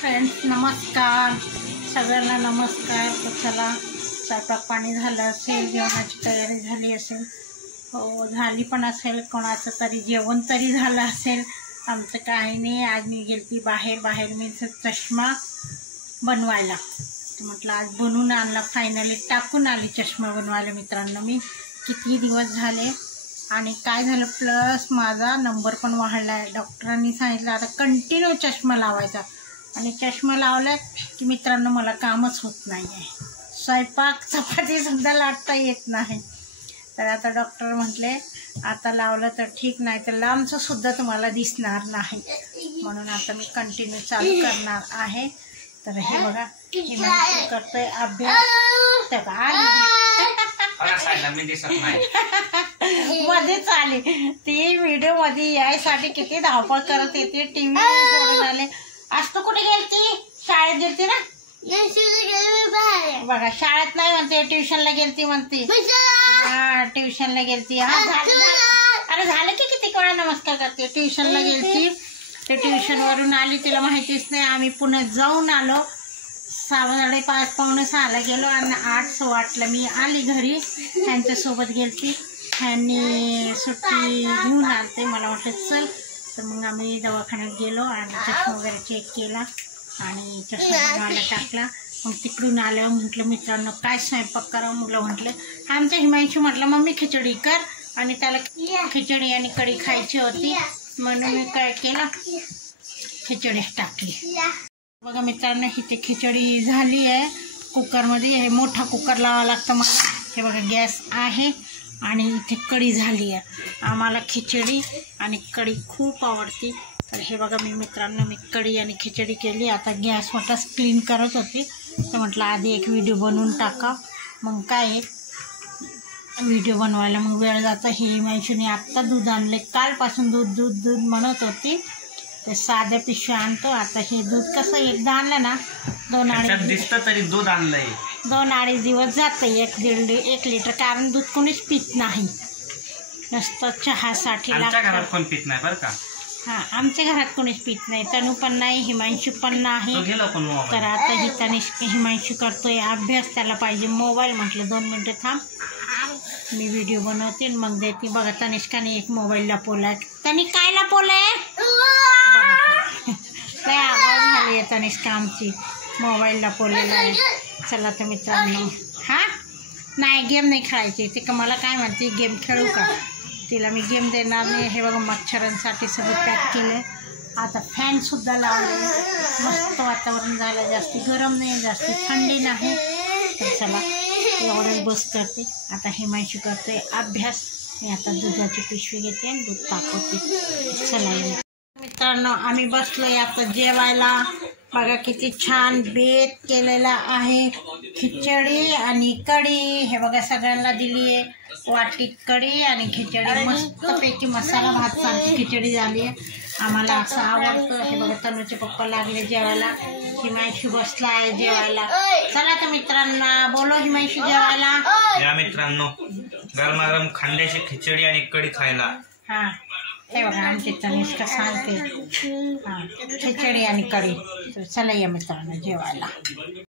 Friends नमस्कार, सगळ्यांना नमस्कार. तर चला, स्वयंपाक पाणी झालं असेल, जेवणाची तयारी झाली असेल, हो झाली पण असेल, कोणाचं तरी जेवण तरी झालं असेल. आमचं काही नाही. आज मी गेलती बाहेर मी चष्मा बनवायला. तर म्हटलं आज बनवून आणला, फायनली टाकून आली चष्मा बनवायला. मित्रांनो, मी किती दिवस झाले आणि काय झालं, प्लस माझा नंबर पण वाढला आहे. डॉक्टरांनी सांगितलं आता कंटिन्यू चष्मा लावायचा, आणि चष्मा लावला की मित्रांनो मला कामच होत नाही आहे. स्वयंपाक चपातीसुद्धा लाटता येत नाही. तर आता डॉक्टर म्हटले आता लावलं तर ठीक, नाही तर लांबचं सुद्धा तुम्हाला दिसणार नाही, म्हणून आता मी कंटिन्यू चालू करणार आहे. तर हे बघा, हे करतोय अभ्यास. तर मध्येच आले ती व्हिडिओ मध्ये यायसाठी किती धावपळ करत येते. टीव्ही सोडून आले. आज तू कुठे गेलती? शाळेत गेलती ना? बघा, शाळेत नाही म्हणते, ट्युशनला गेलती म्हणते. हा, ट्युशनला गेलती. हा अरे झालं की किती वेळा नमस्कार करते. ट्युशनला गेलती, ते ट्युशन वरून आली, तिला माहितीच नाही. आम्ही पुण्यात जाऊन आलो, 5:30 पावणे 6ला गेलो आणि 8:15ला मी आली घरी. त्यांच्यासोबत गेलती, त्यांनी सुट्टी घेऊन आलते. मला वाटलं चल, तर मग आम्ही दवाखान्यात गेलो आणि चष्मा वगैरे चेक केला आणि चष्मा बनवायला टाकला. मग तिकडून आल्यावर म्हटलं मित्रांनो काय स्वयंपाक करावं. मुलं म्हटलं, आमच्या हिमांशू म्हटलं मम्मी खिचडी कर, आणि त्याला खिचडी आणि कढी खायची होती, म्हणून मी काय केलं, खिचडीच टाकली. बघा मित्रांनो, इथे खिचडी झाली आहे कुकरमध्ये. हे मोठा कुकर लावावा लागतं मला. हे बघा गॅस आहे आणि इथे कढी झाली आहे. आम्हाला खिचडी आणि कढी खूप आवडती. तर हे बघा मी मित्रांनो, मी कढी आणि खिचडी केली. आता गॅस वाटाच क्लीन करत होती, तर म्हटलं आधी एक व्हिडिओ बनवून टाका. मग काय व्हिडिओ बनवायला मग वेळ जातो. हे मैशूने आत्ता दूध आणले, कालपासून दूध म्हणत होती. ते साध्या पिशव्या आणतो. आता हे दूध कसं एकदा आणलं ना, 2-2.5 दिसतं तरी दूध आणलंय, 2-2.5 दिवस जातं, 1 लिटर. कारण दूध कोणीच पित नाही, नुसतं चहासाठी आमच्या घरात कोण पित नाही बरं का. हां, आमच्या घरात कोणीच पित नाही. तनू पण नाही, हिमांशू पण नाही. तर आता ही तनिष्क हिमांशू करतोय अभ्यास, त्याला पाहिजे मोबाईल. म्हटलं 2 मिनटं थांब, मी व्हिडिओ बनवते मग देते. बघा तनिष्काने एक मोबाईल लपवलाय. तनी काय लपवलंय? काय आवाज झाली आहे तनिष्का आमची, मोबाईल लपवलेला आहे. चला तर मित्रांनो, हां नाही गेम नाही खेळायची. ते का मला काय म्हणते, गेम खेळू का? तिला मी गेम देणार नाही. हे बघा मच्छरांसाठी सगळं पॅक केलं. आता फॅनसुद्धा लावले, मस्त वातावरण झालं, जास्ती गरम नाही जास्ती थंडी नाही. तर चला एवढंच बस करते. आता हिमांशू करते अभ्यास, मी आता दुधाची पिशवी घेते आणि दूध तापवते. चला मित्रांनो, आम्ही बसलोय आता जेवायला. बघा किती छान बेत केलेला आहे, खिचडी आणि कढी. हे बघा सगळ्यांना दिली आहे वाटीत कढी आणि खिचडी. मस्तपैकी मसाला भात सारखी खिचडी झाली आहे. आम्हाला असं आवडतं. हे बघा तनूचे पप्पा लागले जेवायला, हिमांशू बसला आहे जेवायला. चला तर मित्रांनो बोलो हिमांशू जेवायला या. मित्रांनो गरमागरम खांद्याची खिचडी आणि कढी खायला. हां, हे बघा आमची तनिष्का सांगते, हां खिचडी आणि कढी. तर चला या मित्रांनो जेवायला.